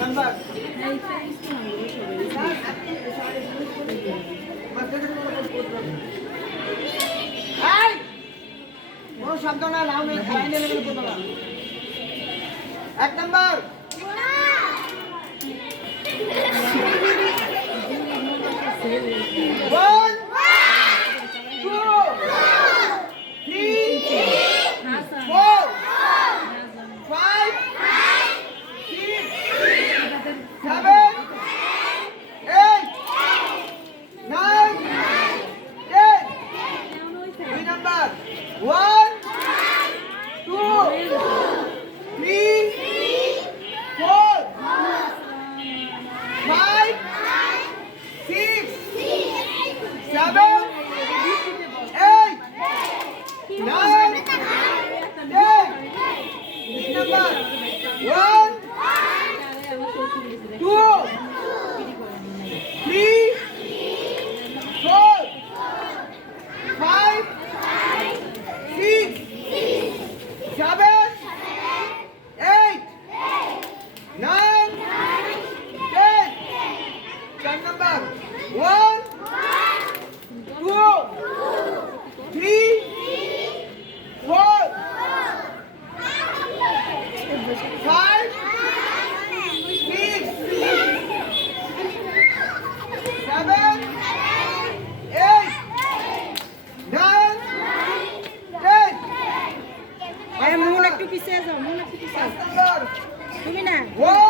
Number. Hey! কোনো শব্দ না নাও না লাইনে লেগে করতে না। এক number. One, two, three, four, five, six, seven, eight, nine, 10. Three number. One, two, three, four, five, six, seven, eight, nine, 10. This number. One, two, three, four, five, six, seven, eight, nine, 10. Ten number. One, two, three, four, five, six, seven, eight, nine, 10. মন একটু পিছিয়ে যাও, মন একটু পিছিয়ে যাও। Number. তুমি না One,